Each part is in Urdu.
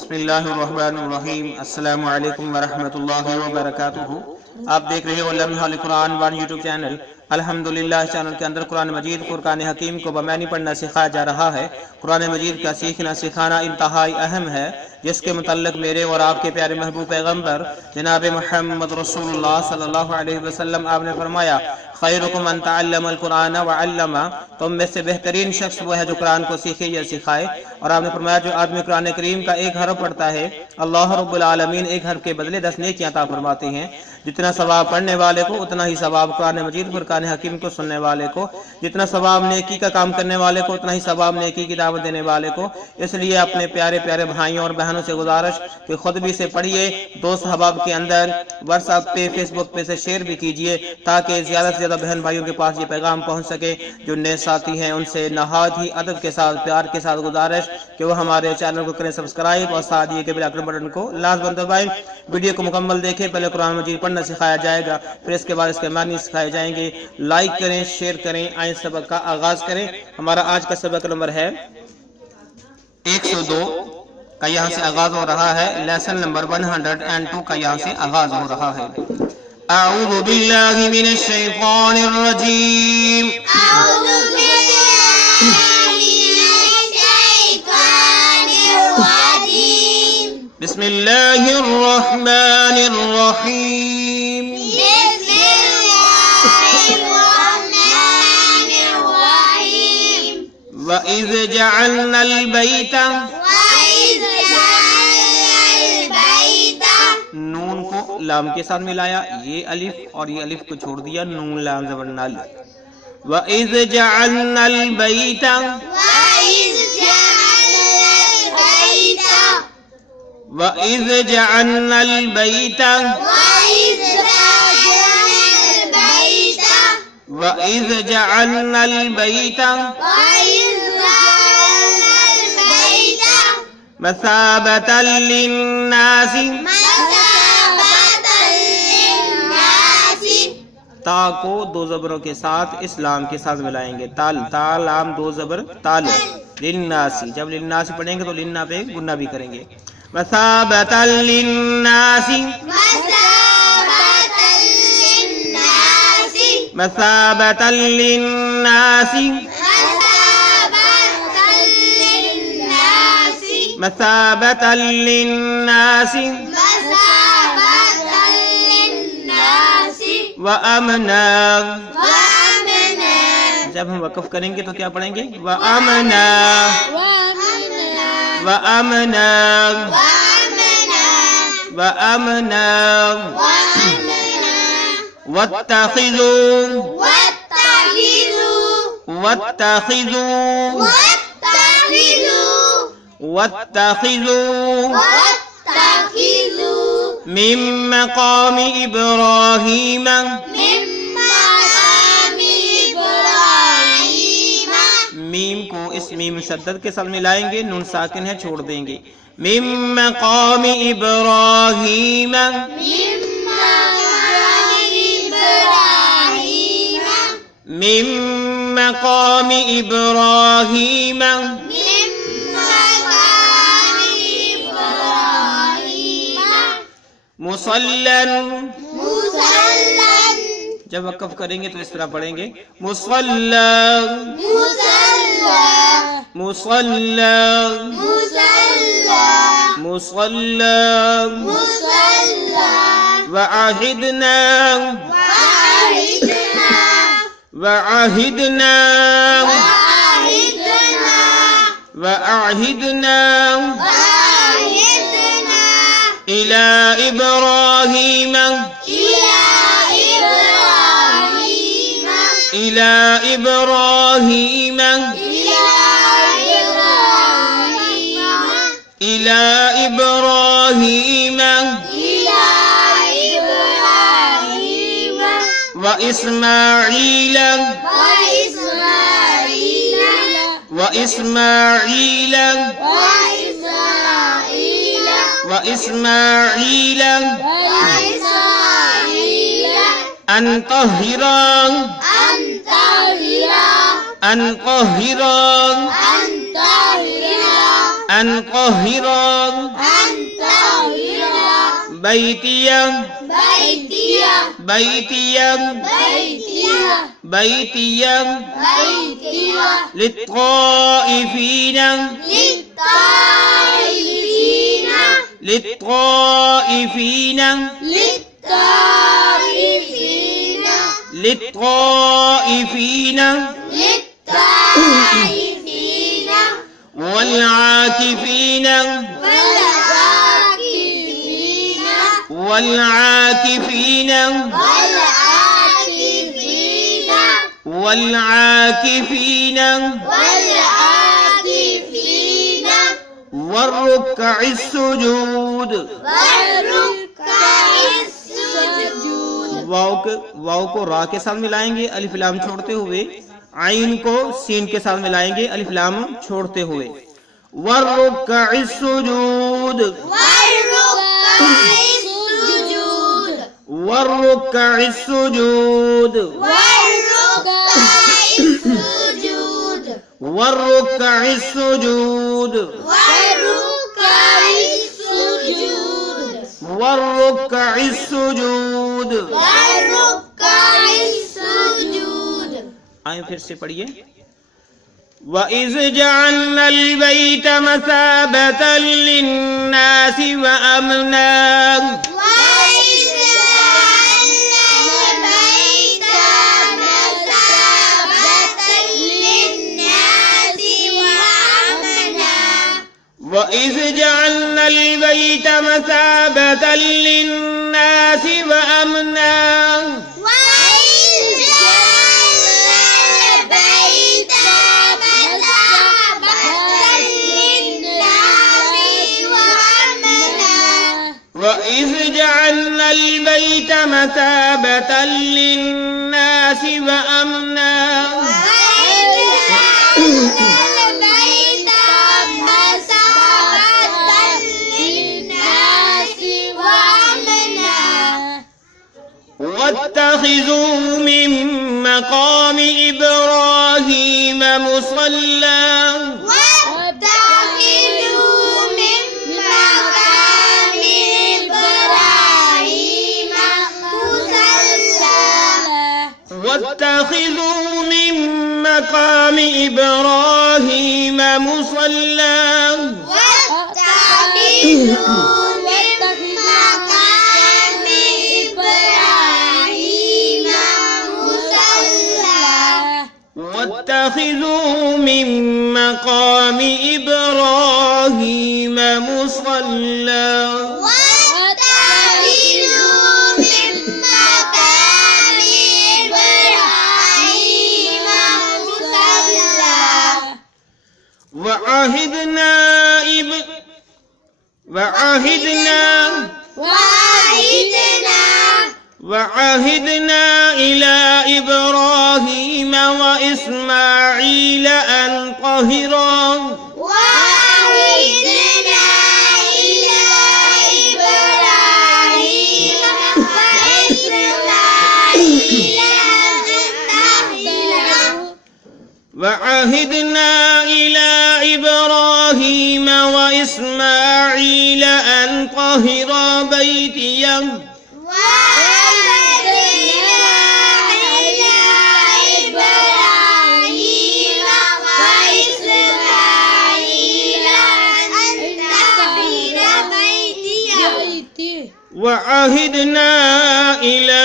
بسم اللہ الرحمن الرحیم۔ السلام علیکم ورحمت اللہ وبرکاتہ۔ آپ دیکھ رہے ہو لمحہ قرآن ون یوٹیوب چینل۔ الحمدللہ اس چینل کے اندر قرآن مجید قرآن حکیم کو بمعنی پڑھنا سکھایا جا رہا ہے۔ قرآن مجید کا سیکھنا سکھانا انتہائی اہم ہے، جس کے متعلق میرے اور آپ کے پیارے محبوب پیغمبر جناب محمد رسول اللہ صلی اللہ علیہ وسلم آپ نے فرمایا خیرکم من تعلم القرآن وعلمہ، تم میں سے بہترین شخص وہ ہے جو قرآن کو سیکھے یا سکھائے۔ اور آپ نے فرمایا جو آدمی قرآن کریم کا ایک حرف پڑھتا ہے اللہ رب العالمین ایک حرف کے بدلے 10 نیکیاں عطا فرماتے ہیں۔ جتنا ثواب پڑھنے والے کو اتنا ہی ثواب قرآن مجید قرآن حکیم کو سننے والے کو، جتنا ثواب نیکی کا کام کرنے والے کو اتنا ہی ثواب نیکی کی دعوت دینے والے کو۔ اس لیے اپنے پیارے پیارے بھائیوں اور بہنوں سے گزارش کہ خود بھی سے پڑھیے، دوست احباب کے اندر واٹس ایپ پہ فیس بک پہ سے شیئر بھی کیجیے تاکہ زیادہ سے زیادہ بہن بھائیوں کے پاس یہ پیغام پہنچ سکے۔ جو نئے ساتھی ہیں ان سے نہایت ہی ادب کے ساتھ پیار کے ساتھ گزارش کہ وہ ہمارے چینل کو کریں سبسکرائب اور ساتھ یہ کہ بیل آئکن بٹن کو لازم دبائیں۔ ویڈیو کو مکمل دیکھیں، پہلے قرآن مجید پڑھنا سکھایا جائے گا، پھر اس کے بعد اس کے معنی سکھائے جائیں گے۔ لائک کریں، شیئر کریں، آئیں سبق کا آغاز کریں۔ ہمارا آج کا سبق نمبر ہے 102 کا، یہاں سے آغاز ہو رہا ہے۔ لیسن نمبر 102 کا یہاں سے آغاز ہو رہا ہے۔ اعوذ باللہ من الشیطان الرجیم، اعوذ باللہ من الشیطان الرجیم، بسم اللہ الرحمن الرحیم، بسم اللہ الرحمن الرحیم، وَإِذْ جَعَلْنَا الْبَيْتَ، وَإِذْ جَعَلْنَا الْبَيْتَ، نون کو لام کے ساتھ ملایا، یہ الف اور یہ الف کو چھوڑ دیا، نون لام زبر نال۔ وَإِذْ جَعَلْنَا الْبَيْتَ، وَإِذْ جَعَلْنَا الْبَيْتَ، وَإِذْ جَعَلْنَا الْبَيْتَ، وَإِذْ جَعَلْنَا الْبَيْتَ، وَإِذْ جَعَلْنَا الْبَيْتَ وَإِذْ جَعَلْنَا الْبَيْتَ مَثَابَةً لِلنَّاسِ، مَثَابَةً لِلنَّاسِ، تا کو دو زبروں کے ساتھ اسلام کے ساتھ ملائیں گے، تال تا لام دو زبر تال، للناسی، جب للناسی پڑھیں گے تو لننا پہ گننا بھی کریں گے۔ مَثَابَةً لِلنَّاسِ، مَثَابَةً لِلنَّاسِ، مَثَابَةً لِلنَّاسِ، مَثَابَةً لِلنَّاسِ، مَثَابَةً لِلنَّاسِ مَثَابَةً لِلنَّاسِ، وَأَمْنًا، وَأَمْنًا، جب ہم وقف کریں گے تو کیا پڑھیں گے؟ وَأَمْنًا، وَأَمْنًا، وَأَمْنًا، وَأَمْنًا، وَأَمْنًا، وَأَمْنًا، وَاتَّخِذُوا، وَاتَّخِذُوا، وَاتَّخِذُوا، وَاتَّخِذُوا وَاتَّخِذُوا من مقام إبراهيم، من مقام إبراهيم، میم کو اس میم مشدد کے ساتھ ملائیں گے، نون ساکن ہے چھوڑ دیں گے۔ من مقام إبراهيم، من مقام إبراهيم، من مقام إبراهيم من مقام إبراهيم، مصلا، مصلى، جب وقف کریں گے تو اس طرح پڑھیں گے مصلا، مصلى، مصلا، مصلى، مصلا، مصلى، وعهدنا، وعهدنا، وعهدنا، وعهدنا، وعهدنا وعهدنا إلى إبراهيم، إلى إبراهيم، إلى إبراهيم، إلى إبراهيم، إلى إبراهيم إلى إبراهيم، وإسماعيل، وإسماعيل، وإسماعيل، وإسماعيل، وإسماعيل وإسماعيل أن طهر، أن طهر، أن طهر، أن طهر، أن طهر بيتي للطائفين والعاكفين والركع السجود. واو کو را کے ساتھ ملائیں گے الف لام چھوڑتے ہوئے، عین کو سین کے ساتھ ملائیں گے الف لام چھوڑتے ہوئے. والركع السجود والركع السجود والركع السجود والركع السجود. آئیں پھر سے پڑھیے. وَإِذْ جَعَلْنَا الْبَيْتَ مَثَابَةً لِلنَّاسِ وَأَمْنًا. وَإِذْ جَعَلْنَا الْبَيْتَ مَثَابَةً لِلنَّاسِ وَأَمْنًا. وَإِذْ جَعَلْنَا الْبَيْتَ مَثَابَةً لِلنَّاسِ وَأَمْنًا. واتخذوا من مقام إبراهيم مصلى. واتخذوا من مقام إبراهيم مصلى. واتخذوا من مقام إبراهيم مصلى. وعهدنا إلى إبراهيم وإسماعيل أن طهرا. وعهدنا إلى إبراهيم وإسماعيل أن طهرا بيتي. وعهدنا إلى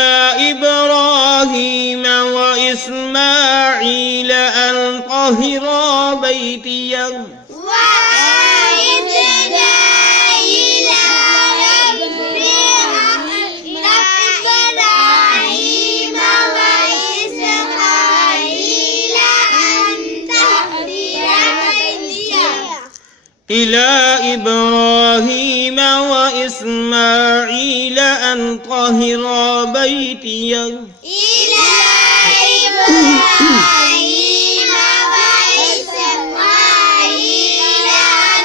إبراهيم وإسماعيل أن طهرا بيتي. إلى إبراهيم وإسماعيل أن طهرا بيتي. إلى إبراهيم وإسماعيل أن طهرا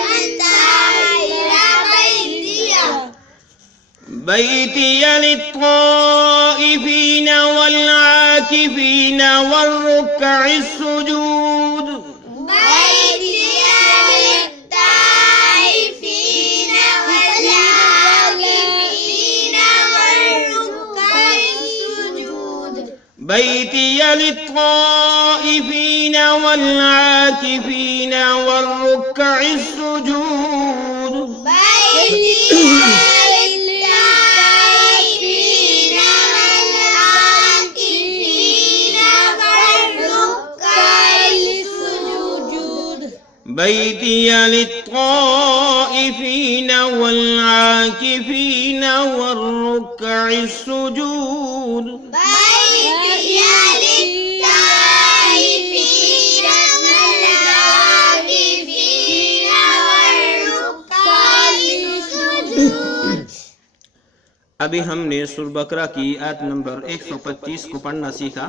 بيتي للطائفين والعاكفين والركع السجود. بيتي للطائفين بیتی للطائفین والعاکفین والرکع السجود بیتی للطائفین والعاکفین والرکع السجود ابھی ہم نے سورہ بقرہ کی آیت نمبر 125 کو پڑھنا سیکھا.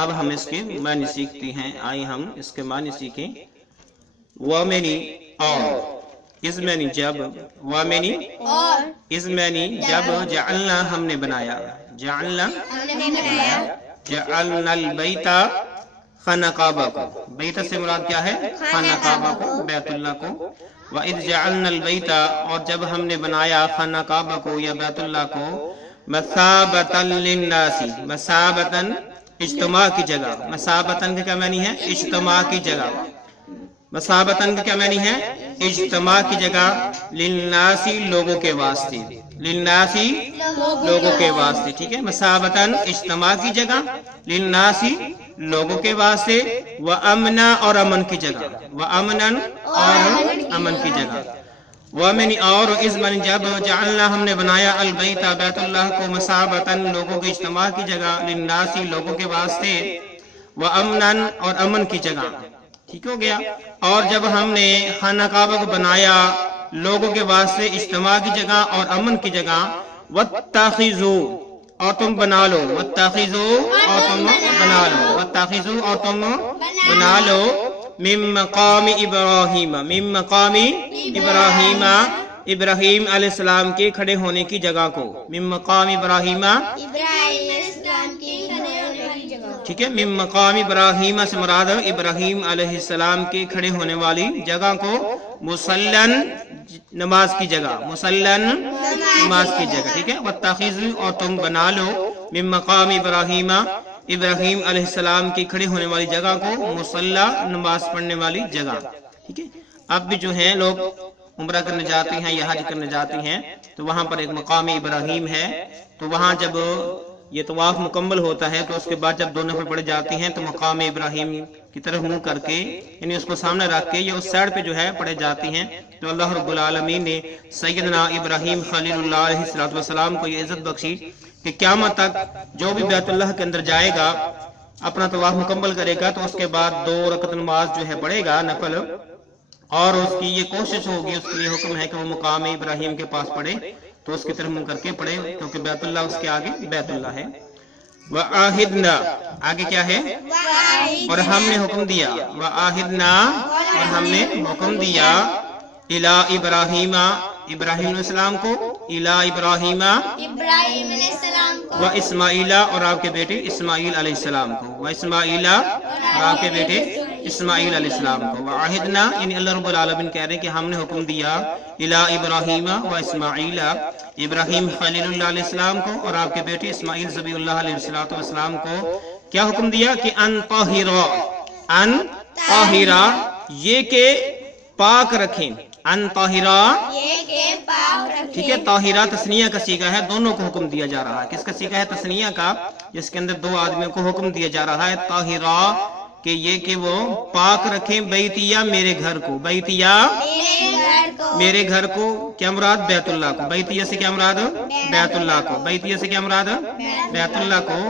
اب ہم اس کے معنی سیکھتے ہیں. آئیں ہم اس کے معنی سیکھیں. وامنی اور اس معنی جب، وامنی اور اس معنی جب، جعلنا ہم نے بنایا، جعلنا جعلنا البیت خانہ کعبہ کو، بیت سے مراد کیا ہے؟ خانہ کعبہ کو، بیت اللہ کو. وَإِذْ جَعَلْنَا الْبَيْتَ اور جب ہم نے بنایا خانہ کعبہ کو یا بیت اللہ کو، مَثَابَةً لِلنَّاسِ مَثَابَةً اجتماع کی جگہ. مَثَابَةً کا کیا معنی ہے؟ اجتماع کی جگہ. مَثَابَةً کا کیا معنی ہے؟ اجتماع کی جگہ. لِلنَّاسِ لوگوں کے واسطے، لِلنَّاسِ لوگوں کے واسطے. ٹھیک ہے، مَثَابَةً اجتماع کی جگہ، لِلنَّاسِ لوگوں کے واسطے، وَأَمْنًا اور امن کی جگہ، وَأَمْنًا اور امن کی جگہ. وَمِنْ اور اس من جب جعلنا ہم نے بنایا البیت بیت اللہ کو مَثَابَةً لوگوں کے اجتماع کی جگہ، لِلنَّاسِ لوگوں کے واسطے، وَأَمْنًا اور امن کی جگہ. ٹھیک ہو گیا. اور جب ہم نے خانہ کعبہ کو بنایا لوگوں کے واسطے، اجتماع کی جگہ اور امن کی جگہ، وَاتَّخِذُوا اور تم بنا لو، وَاتَّخِذُوا اور تم بنا لو، وَاتَّخِذُوا اور تم بنا لو، من مقام ابراہیم، من مقام ابراہیم، ابراہیم علیہ السلام کے کھڑے ہونے کی جگہ کو، من مقام ابراہیم. ٹھیک ہے، من مقام ابراہیم سے مراد ابراہیم علیہ السلام کے کھڑے ہونے والی جگہ کو، مصلن نماز کی جگہ، مصلن نماز کی جگہ. ٹھیک ہے، واتخذوا اور تم بنا لو، من مقام ابراہیم ابراہیم علیہ السلام کی کھڑے ہونے والی جگہ کو، مصلی نماز پڑھنے والی جگہ. ٹھیک ہے. اب بھی جو ہیں لوگ عمرہ کرنے جاتے ہیں یا حج کرنے جاتے ہیں تو وہاں پر ایک مقام ابراہیم ہے. تو وہاں جب یہ طواف مکمل ہوتا ہے تو اس کے بعد جب دو نفل پڑے جاتے ہیں تو مقام ابراہیم کی طرف منہ کر کے، یعنی اس کو سامنے رکھ کے یہ اس سائڈ پہ جو ہے پڑے جاتے ہیں. تو اللہ رب العالمین نے سیدنا ابراہیم خلیل اللہ علیہ السلام کو یہ عزت بخشی کہ قیامت تک جو بھی بیت اللہ کے اندر جائے گا، اپنا طواف مکمل کرے گا تو اس کے بعد 2 رکعت نماز جو ہے پڑھے گا نفل، اور اس کی یہ کوشش ہوگی، اس کے لیے حکم ہے کہ وہ مقام ابراہیم کے پاس پڑھے، تو اس کی طرف منہ کر کے پڑھے، کیونکہ بیت اللہ اس کے آگے بیت اللہ ہے. وَآہِدْنَا آگے کیا ہے؟ اور ہم نے حکم دیا، وَآہِدْنَا اور ہم نے حکم دیا، اِلَىٰ ابراہیم ابراہیم علیہ السلام کو، اِلَىٰ ابراہیم و اسماعیل اور آپ کے بیٹے اسماعیل علیہ السلام کو، و اسماعیل اور آپ کے بیٹے اسماعیل علیہ السلام کو. وَآہِدْنَا یعنی اللہ رب العالمین کہہ رہے ہیں کہ ہم نے حکم دیا، اِلَىٰ ابراہیم و اسماعیل ابراہیم خلیل اللہ علیہ السلام کو اور آپ کے بیٹے اسماعیل ذبیح اللہ علیہ السلام کو کیا حکم دیا کہ ان طاہرا یہ کہ پاک رکھیں، ان طاہرا. ٹھیک ہے، طاہرہ تثنیہ کا صیغہ ہے، دونوں کو حکم دیا جا رہا ہے. کس کا صیغہ ہے؟ تثنیہ کا، جس کے اندر 2 آدمیوں کو حکم دیا جا رہا ہے. طاہرہ کہ یہ کہ وہ پاک رکھیں، بیتیہ میرے گھر کو، بیتیہ میرے گھر کو. کیا مراد؟ بیت اللہ کو. بیتیہ سے کیا مراد؟ بیت اللہ کو. بیتیہ سے کیا مراد؟ بیت اللہ کو.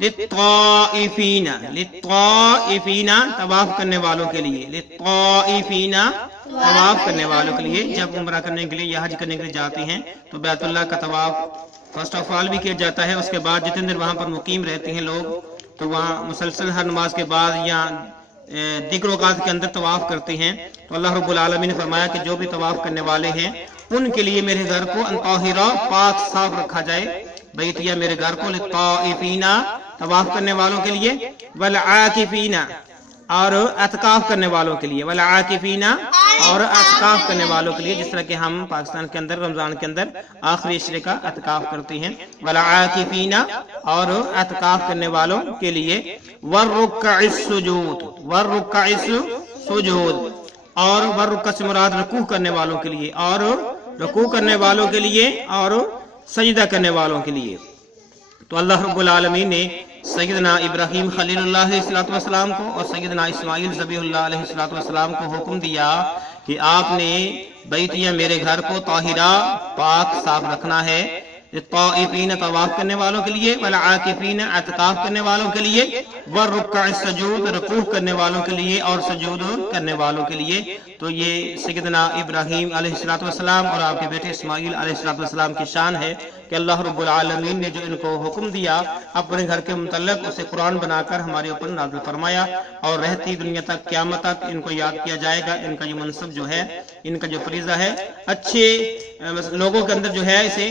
للطائفین، للطائفین طواف کرنے والوں کے لیے، للطائفین طواف کرنے والوں کے لیے. جب عمرہ کرنے کے لیے یا حج کرنے کے لیے جاتے ہیں تو بیت اللہ کا طواف فرسٹ آف آل بھی کیا جاتا ہے. اس کے بعد جتنے دن وہاں پر مقیم رہتے ہیں لوگ تو وہاں مسلسل ہر نماز کے بعد یا دیگر اوقات کے اندر طواف کرتے ہیں. تو اللہ رب العالمین نے فرمایا کہ جو بھی طواف کرنے والے ہیں ان کے لیے میرے گھر کو طاہرہ پاک صاف رکھا جائے. بیتیہ میرے گھر کو، للطائفین طواف کرنے والوں کے لیے، والعاکفین اور اعتکاف کرنے والوں کے لیے، والعاکفین اور اعتکاف کرنے والوں کے لیے، جس طرح کہ ہم پاکستان کے اندر رمضان کے اندر آخری عشرے کا اعتکاف کرتے ہیں، والعاکفین اور اعتکاف کرنے والوں کے لیے، والرکع السجود، والرکع السجود، اور والرکع سے مراد رکوع کرنے والوں کے لیے، اور رکوع کرنے والوں کے لیے اور سجدہ کرنے والوں کے لیے۔ تو اللہ رب العالمین نے سیدنا ابراہیم خلیل اللہ علیہ السلام کو اور سیدنا اسماعیل ذبیح اللہ علیہ السلام کو حکم دیا کہ آپ نے بیتیہ میرے گھر کو طاہرہ پاک صاف رکھنا ہے، طائفین طواف کرنے والوں کے لیے، والعاکفین اعتکاف کرنے والوں کے لیے، والرکع السجود رکوع کرنے والوں کے لیے اور سجود کرنے والوں کے لیے۔ تو یہ سیدنا ابراہیم علیہ السلام اور آپ کے بیٹے اسماعیل علیہ السلام کی شان ہے کہ اللہ رب العالمین نے جو ان کو حکم دیا اپنے گھر کے متعلق، اسے قرآن بنا کر ہمارے اوپر نازل فرمایا، اور رہتی دنیا تک قیامت تک ان کو یاد کیا جائے گا۔ ان کا جو منصب جو ہے، ان کا جو فریضہ ہے، اچھے لوگوں کے اندر جو ہے اسے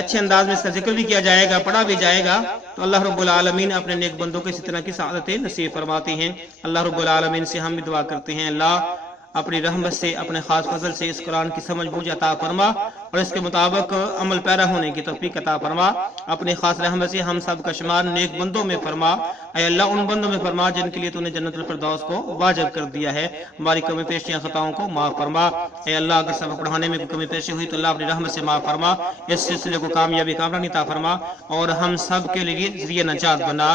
اچھے انداز میں اس کا ذکر بھی کیا جائے گا، پڑھا بھی جائے گا۔ تو اللہ رب العالمین اپنے نیک بندوں کو اسی طرح کی سعادتیں نصیب فرماتے ہیں۔ اللہ رب العالمین سے ہم بھی دعا کرتے ہیں، اللہ اپنی رحمت سے، اپنے خاص فضل سے اس قرآن کی سمجھ بوجھ عطا فرما اور اس کے مطابق عمل پیرا ہونے کی توفیق عطا فرما۔ اپنے خاص رحمت سے ہم سب کا شمار نیک بندوں میں فرما، اے اللہ ان بندوں میں فرما جن کے لیے تو نے جنت الفردوس کو واجب کر دیا ہے۔ ہماری کمی پیشیاں خطاؤں کو معاف فرما، اے اللہ اگر سبق پڑھانے میں کوئی کمی پیشی ہوئی تو اللہ اپنی رحمت سے معاف فرما، اس سلسلے کو کامیابی کامرانی عطا فرما اور ہم سب کے لیے ذریعہ نجات بنا۔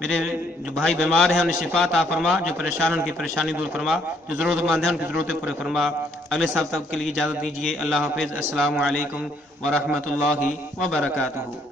میرے جو بھائی بیمار ہیں انہیں شفا عطا فرما، جو پریشان ان کی پریشانی دور فرما، جو ضرورت مند ہیں ان کی ضرورتیں پورے فرما۔ اگلے سال تک کے لیے اجازت دیجیے۔ اللہ حافظ۔ السلام علیکم ورحمۃ اللہ وبرکاتہ۔